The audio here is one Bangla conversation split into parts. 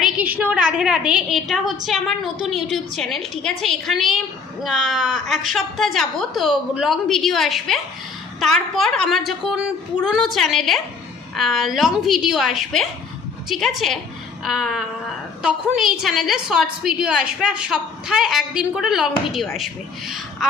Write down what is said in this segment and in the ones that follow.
হরে কৃষ্ণ, রাধে রাধে। এটা হচ্ছে আমার নতুন ইউটিউব চ্যানেল, ঠিক আছে। এখানে এক সপ্তাহ যাব তো লং ভিডিও আসবে। তারপর আমার যখন পুরনো চ্যানেলে লং ভিডিও আসবে, ঠিক আছে, তখন এই চ্যানেলে শর্টস ভিডিও আসবে, আর সপ্তাহে একদিন করে লং ভিডিও আসবে।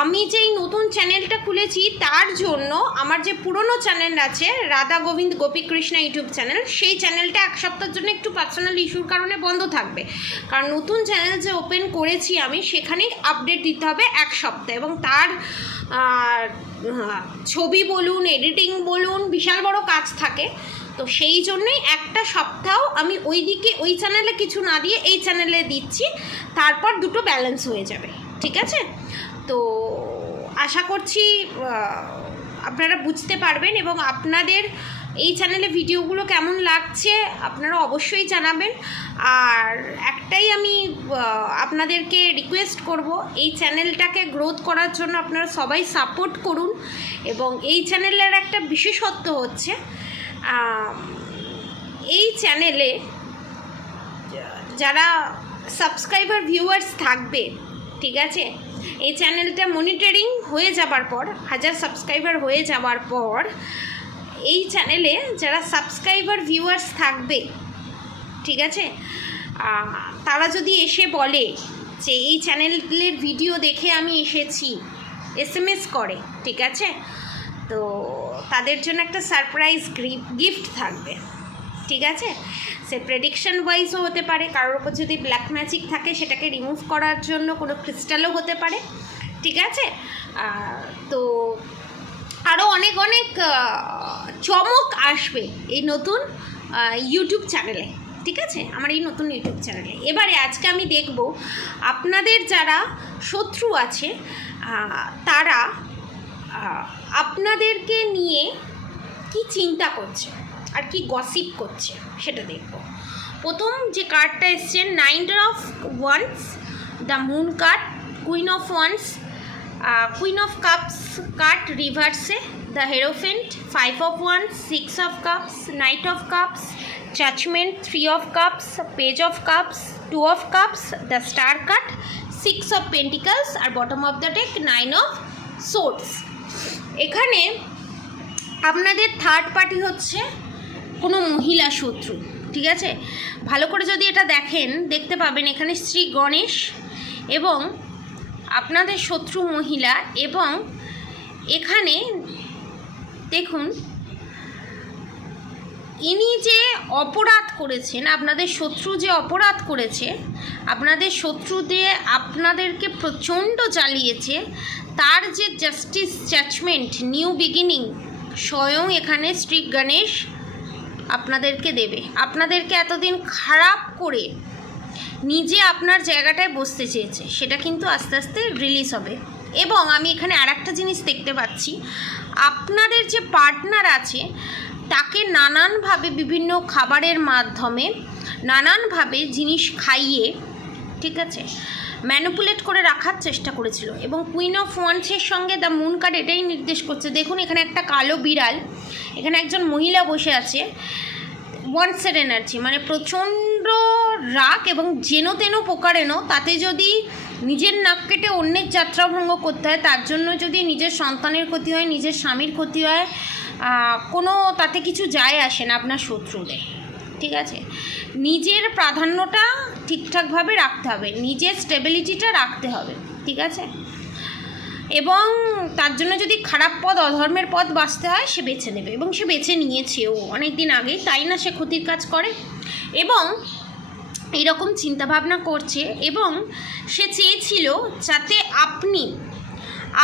আমি যেই নতুন চ্যানেলটা খুলেছি তার জন্য আমার যে পুরনো চ্যানেল আছে রাধা গোবিন্দ গোপী কৃষ্ণ ইউটিউব চ্যানেল, সেই চ্যানেলটা এক সপ্তাহের জন্য একটু পার্সোনাল ইস্যুর কারণে বন্ধ থাকবে। কারণ নতুন চ্যানেল যে ওপেন করেছি আমি, সেখানেই আপডেট দিতে হবে এক সপ্তাহ, এবং তার ছবি বলুন, এডিটিং বলুন, বিশাল বড় কাজ থাকে। তো সেই জন্যই একটা সপ্তাহ আমি ওই চ্যানেলে কিছু না দিয়ে এই চ্যানেলে দিচ্ছি, তারপর দুটো ব্যালেন্স হয়ে যাবে, ঠিক আছে। তো আশা করছি আপনারা বুঝতে পারবেন, এবং আপনাদের এই চ্যানেলে ভিডিওগুলো কেমন লাগছে আপনারা অবশ্যই জানাবেন। আর একটাই আমি আপনাদেরকে রিকোয়েস্ট করব, এই চ্যানেলটাকে গ্রোথ করার জন্য আপনারা সবাই সাপোর্ট করুন। এবং এই চ্যানেলের একটা বিশেষত্ব হচ্ছে, এই চ্যানেলে যারা সাবস্ক্রাইবার ভিউয়ার্স থাকবে, ঠিক আছে, এই চ্যানেলটা মনিটরিং হয়ে যাবার পর, 1000 সাবস্ক্রাইবার হয়ে যাওয়ার পর, এই চ্যানেলে যারা সাবস্ক্রাইবার ভিউয়ার্স থাকবে, ঠিক আছে, তারা যদি এসে বলে যে এই চ্যানেলের ভিডিও দেখে আমি এসেছি, SMS করে, ঠিক আছে, তো তাদের জন্য একটা সারপ্রাইজ গিফট থাকবে, ঠিক আছে। সে প্রেডিকশন ওয়াইজও হতে পারে, কারোর ওপর যদি ব্ল্যাক ম্যাজিক থাকে সেটাকে রিমুভ করার জন্য কোনো ক্রিস্টালও হতে পারে, ঠিক আছে। তো আরও অনেক অনেক চমক আসবে এই নতুন ইউটিউব চ্যানেলে, ঠিক আছে, আমার এই নতুন ইউটিউব চ্যানেলে। এবারে আজকে আমি দেখব আপনাদের যারা শত্রু আছে তারা আপনাদেরকে নিয়ে কি চিন্তা করছে আর কি গসিপ করছে সেটা দেখব। প্রথম যে কার্ডটা এসছে, 9 of wands, the moon card, queen of wands, queen of cups card রিভার্সে, the hierophant, 5 of wands, 6 of cups, knight of cups, judgement, 3 of cups, page of cups, 2 of cups, the star card, 6 of pentacles, আর bottom of the deck 9 of swords. এখানে আপনাদের থার্ড পার্টি হচ্ছে কোনো মহিলা শত্রু, ঠিক আছে। ভালো করে যদি এটা দেখেন, দেখতে পাবেন এখানে শ্রী গণেশ এবং আপনাদের শত্রু মহিলা, এবং এখানে দেখুন ইনি যে অপরাধ করেছেন, আপনাদের শত্রু যে অপরাধ করেছে, আপনাদের শত্রু দিয়ে আপনাদেরকে প্রচণ্ড জ্বালিয়েছে, তার যে জাস্টিস জাজমেন্ট, নিউ বিগিনিং স্বয়ং এখানে শ্রী গণেশ আপনাদেরকে দেবে। আপনাদেরকে এতদিন খারাপ করে নিজে আপনার জায়গাটায় বসতে চেয়েছে, সেটা কিন্তু আস্তে আস্তে রিলিজ হবে। এবং আমি এখানে আর একটা জিনিস দেখতে পাচ্ছি, আপনাদের যে পার্টনার আছে তাকে নানানভাবে বিভিন্ন খাবারের মাধ্যমে নানানভাবে জিনিস খাইয়ে, ঠিক আছে, ম্যানিপুলেট করে রাখার চেষ্টা করেছিল। এবং কুইন অফ ওয়ান্সের সঙ্গে দ্য মুন কার্ড এটাই নির্দেশ করছে। দেখুন এখানে একটা কালো বিড়াল, এখানে একজন মহিলা বসে আছে, ওয়ান্সের এনার্জি মানে প্রচণ্ড রাগ এবং যেন তেন প্রকারেণ, তাতে যদি নিজের নাক কেটে অন্যের যাত্রাভঙ্গ করতে হয়, তার জন্য যদি নিজের সন্তানের ক্ষতি হয়, নিজের স্বামীর ক্ষতি হয়, কোনো তাতে কিছু যায় আসে না আপনার শত্রুদের, ঠিক আছে। নিজের প্রাধান্যটা ঠিকঠাকভাবে রাখতে হবে, নিজের স্টেবিলিটিটা রাখতে হবে, ঠিক আছে। এবং তার জন্য যদি খারাপ পথ, অধর্মের পথ বাঁচতে হয়, সে বেছে নেবে, এবং সে বেছে নিয়েছেও অনেক দিন আগেই, তাই না সে ক্ষতির কাজ করে এবং এইরকম চিন্তাভাবনা করছে। এবং সে চেয়েছিল যাতে আপনি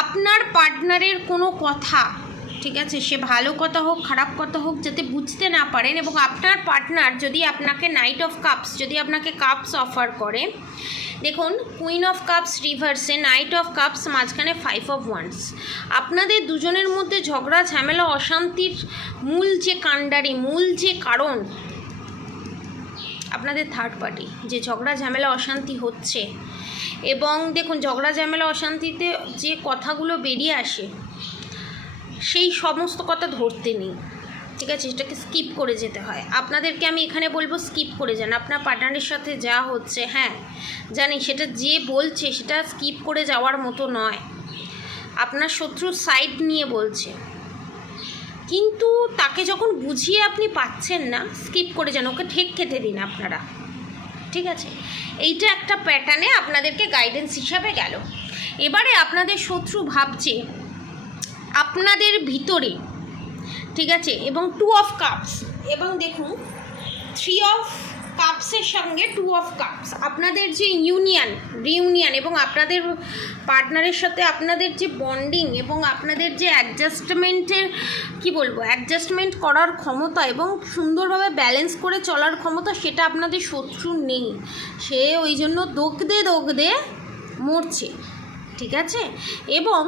আপনার পার্টনারের কোনো কথা, ঠিক আছে, সে ভালো কথা হোক খারাপ কথা হোক, যাতে বুঝতে না পারেন। এবং আপনার পার্টনার যদি আপনাকে নাইট অফ কাপস, যদি আপনাকে কাপস অফার করে, দেখুন কুইন অফ কাপস রিভার্সে, নাইট অফ কাপস মাঝখানে 5 অফ ওয়ান্স, আপনাদের দুজনের মধ্যে ঝগড়া ঝামেলা অশান্তির মূল যে কাণ্ডারি, মূল যে কারণ আপনাদের থার্ড পার্টি, যে ঝগড়া ঝামেলা অশান্তি হচ্ছে। এবং দেখুন ঝগড়া ঝামেলা অশান্তিতে যে কথাগুলো বেরিয়ে আসে, সেই সমস্ত কথা ধরতে নেই, ঠিক আছে, সেটাকে স্কিপ করে যেতে হয়। আপনাদেরকে আমি এখানে বলবো স্কিপ করে যান। আপনার পার্টনারের সাথে যা হচ্ছে, হ্যাঁ জানি সেটা যে বলছে সেটা স্কিপ করে যাওয়ার মতো নয়, আপনার শত্রুর সাইড নিয়ে বলছে, কিন্তু তাকে যখন বুঝিয়ে আপনি পাচ্ছেন না, স্কিপ করে যান, ওকে ঠেক খেতে দিন আপনারা। ঠিক আছে, এইটা একটা প্যাটার্নে আপনাদেরকে গাইডেন্স হিসাবে গেল। এবারে আপনাদের শত্রু ভাবছে আপনাদের ভিতরে, ঠিক আছে, এবং 2 অফ কাপস, এবং দেখুন 3 অফ কাপসের সঙ্গে 2 অফ কাপস, আপনাদের যে রিউনিয়ন এবং আপনাদের পার্টনারের সাথে আপনাদের যে বন্ডিং এবং আপনাদের যে অ্যাডজাস্টমেন্ট করার ক্ষমতা এবং সুন্দরভাবে ব্যালেন্স করে চলার ক্ষমতা, সেটা আপনাদের শত্রু নেই। সে ওই জন্য দগদে মরছে। ঠিক আছে, এবং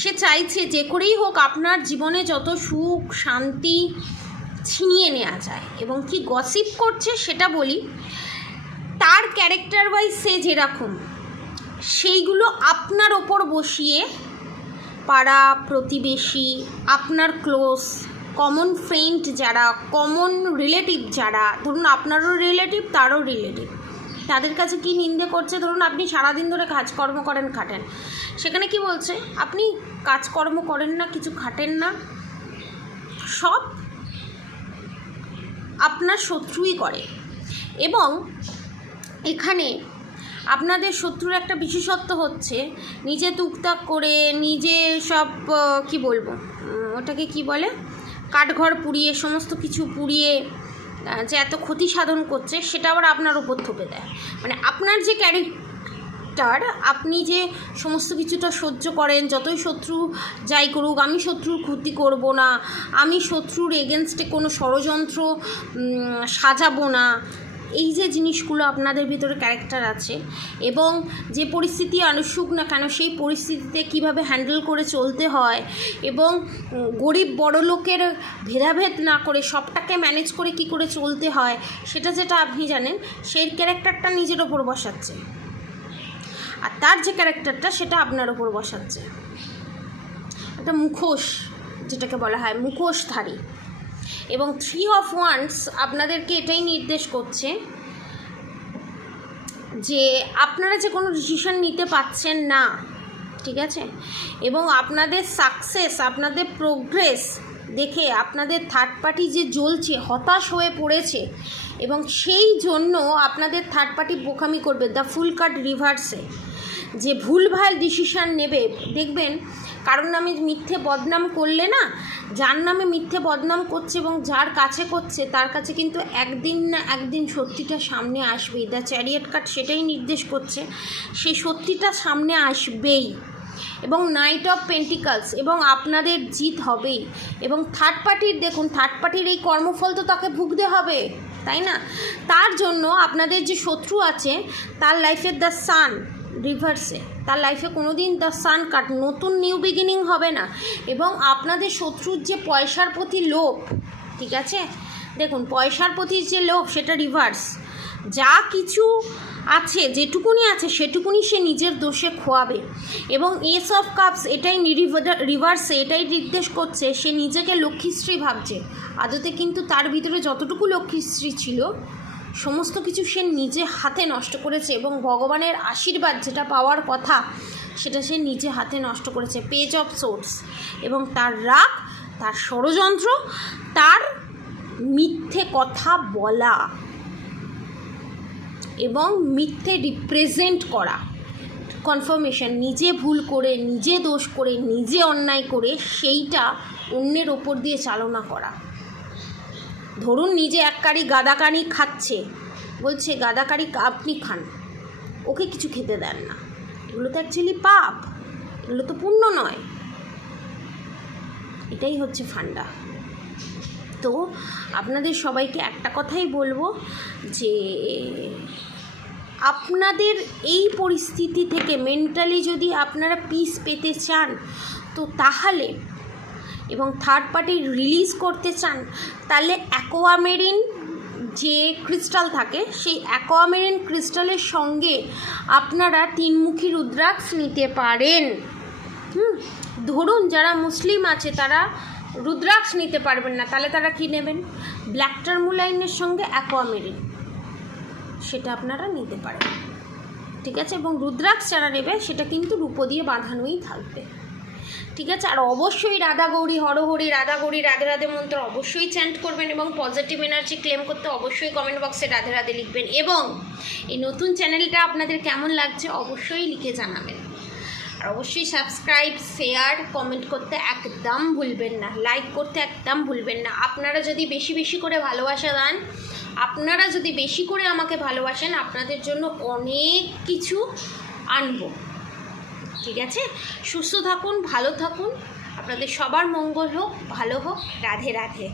সে চাইছে যে করেই হোক আপনার জীবনে যত সুখ শান্তি ছিনিয়ে নেওয়া যায়। এবং কি গসিপ করছে সেটা বলি, তার ক্যারেক্টার ওয়াইজ সে যেরকম, সেইগুলো আপনার ওপর বসিয়ে পাড়া প্রতিবেশী, আপনার ক্লোজ কমন ফ্রেন্ড যারা, কমন রিলেটিভ যারা, ধরুন আপনারও রিলেটিভ তারও রিলেটিভ, তাদের কাছে কি নিন্দে করছে। ধরুন আপনি সারাদিন ধরে কাজকর্ম করেন, খাটেন, সেখানে কি বলছে আপনি কাজকর্ম করেন না, কিছু খাটেন না, সব আপনার শত্রুই করে। এবং এখানে আপনাদের শত্রুর একটা বিশেষত্ব হচ্ছে নিজে টুকটাক করে, নিজে সব ওটাকে কি বলে, কাঠঘর পুড়িয়ে, সমস্ত কিছু পুড়িয়ে যে এত ক্ষতি সাধন করছে, সেটা আবার আপনার উপর থোপে দেয়। মানে আপনার যে ক্যারেক্টার, আপনি যে সমস্ত কিছুটা সহ্য করেন, যতই শত্রু যাই করুক, আমি শত্রুর ক্ষতি করব না, আমি শত্রুর এগেনস্টে কোনো ষড়যন্ত্র সাজাবো না, এই যে জিনিসগুলো আপনাদের ভিতরে ক্যারেক্টার আছে, এবং যে পরিস্থিতি আসুক না কেন সেই পরিস্থিতিতে কিভাবে হ্যান্ডেল করে চলতে হয়, এবং গরিব বড় লোকের ভেদাভেদ না করে সবটাকে ম্যানেজ করে কি করে চলতে হয়, সেটা যেটা আপনি জানেন, সেই ক্যারেক্টারটা নিজের ওপর বসাচ্ছে, আর তার যে ক্যারেক্টারটা সেটা আপনার ওপর বসাচ্ছে। একটা মুখোশ যেটাকে বলা হয়, মুখোশধারী। এবং 3 অফ ওয়ান্স আপনাদেরকে এটাই নির্দেশ করছে যে আপনারা যে কোনো ডিসিশন নিতে পারছেন না, ঠিক আছে, এবং আপনাদের সাকসেস, আপনাদের প্রোগ্রেস দেখে আপনাদের থার্ড পার্টি যে জ্বলছে, হতাশ হয়ে পড়েছে, এবং সেই জন্য আপনাদের থার্ড পার্টি বোকামি করবে। দ্য ফুল কার্ড রিভার্সে, যে ভুলভাল ডিসিশান নেবে, দেখবেন কারণ নামে মিথ্যে বদনাম করলে না, যার নামে মিথ্যে বদনাম করছে এবং যার কাছে করছে, তার কাছে কিন্তু একদিন না একদিন সত্যিটা সামনে আসবেই। দ্য চ্যারিয়েট কার্ড সেটাই নির্দেশ করছে, সেই সত্যিটা সামনে আসবেই। এবং নাইট অফ পেন্টিকালস, এবং আপনাদের জিত হবেই। এবং থার্ড পার্টির, দেখুন থার্ড পার্টির এই কর্মফল তো তাকে ভুগতে হবে, তাই না? তার জন্য আপনাদের যে শত্রু আছে, তার লাইফের দ্য সান রিভার্সে, তার লাইফে কোনো দিন দ্য সান কার্ড, নতুন নিউ বিগিনিং হবে না। এবং আপনাদের শত্রুর যে পয়সার প্রতি লোভ, ঠিক আছে, দেখুন পয়সার প্রতি যে লোভ সেটা রিভার্স, যা কিছু আছে যেটুকুনি আছে সেটুকুনি সে নিজের দোষে খোয়াবে। এবং এস অফ কাপস এটাই রিভার্সে এটাই নির্দেশ করছে সে নিজেকে লক্ষ্মীশ্রী ভাবছে, আদতে কিন্তু তার ভিতরে যতটুকু লক্ষ্মীশ্রী ছিল সমস্ত কিছু সে নিজে হাতে নষ্ট করেছে। এবং ভগবানের আশীর্বাদ যেটা পাওয়ার কথা সেটা সে নিজে হাতে নষ্ট করেছে। পেজ অফ সোর্স, এবং তার রাগ, তার ষড়যন্ত্র, তার মিথ্যে কথা বলা এবং মিথ্যে রিপ্রেজেন্ট করা, কনফার্মেশন, নিজে ভুল করে, নিজে দোষ করে, নিজে অন্যায় করে সেইটা অন্যের ওপর দিয়ে চালনা করা। ধরুন নিজে এক কারি গাদাকারি খাচ্ছে, বলছে গাদাকারি আপনি খান, ওকে কিছু খেতে দেন না, এগুলো তো অ্যাকচুয়ালি পাপ, এগুলো তো পুণ্য নয়। এটাই হচ্ছে ফান্ডা। তো আপনাদের সবাইকে একটা কথাই বলবো যে আপনাদের এই পরিস্থিতি থেকে মেন্টালি যদি আপনারা পিস পেতে চান, তো তাহলে এবং থার্ড পার্টি রিলিজ করতে চান, তাহলে অ্যাকোয়ামেরিন যে ক্রিস্টাল থাকে সেই অ্যাকোয়ামেরিন ক্রিস্টালের সঙ্গে আপনারা 3মুখী রুদ্রাক্ষ নিতে পারেন। ধরুন যারা মুসলিম আছে তারা রুদ্রাক্ষ নিতে পারবেন না, তাহলে তারা কী নেবেন? ব্ল্যাক টার্মোলাইনের সঙ্গে অ্যাকোয়ামেরিন, সেটা আপনারা নিতে পারেন, ঠিক আছে? এবং রুদ্রাক্ষ যারা নেবে সেটা কিন্তু রূপো দিয়ে বাঁধানোই থাকবে, ঠিক আছে? আর অবশ্যই রাধা গৌরী হরহরি, রাধা গৌরী রাধে রাধে মন্ত্র অবশ্যই চ্যান্ট করবেন এবং পজিটিভ এনার্জি ক্লেম করতে অবশ্যই কমেন্ট বক্সে রাধে রাধে লিখবেন। এবং এই নতুন চ্যানেলটা আপনাদের কেমন লাগছে অবশ্যই লিখে জানাবেন। আর অবশ্যই সাবস্ক্রাইব, শেয়ার, কমেন্ট করতে একদম ভুলবেন না, লাইক করতে একদম ভুলবেন না। আপনারা যদি বেশি বেশি করে ভালোবাসা দেন, আপনারা যদি বেশি করে আমাকে ভালোবাসেন, আপনাদের জন্য অনেক কিছু আনবো, ঠিক আছে? সুস্থ থাকুন, ভালো থাকুন, আপনাদের সবার মঙ্গল হোক, ভালো হোক। রাধে রাধে।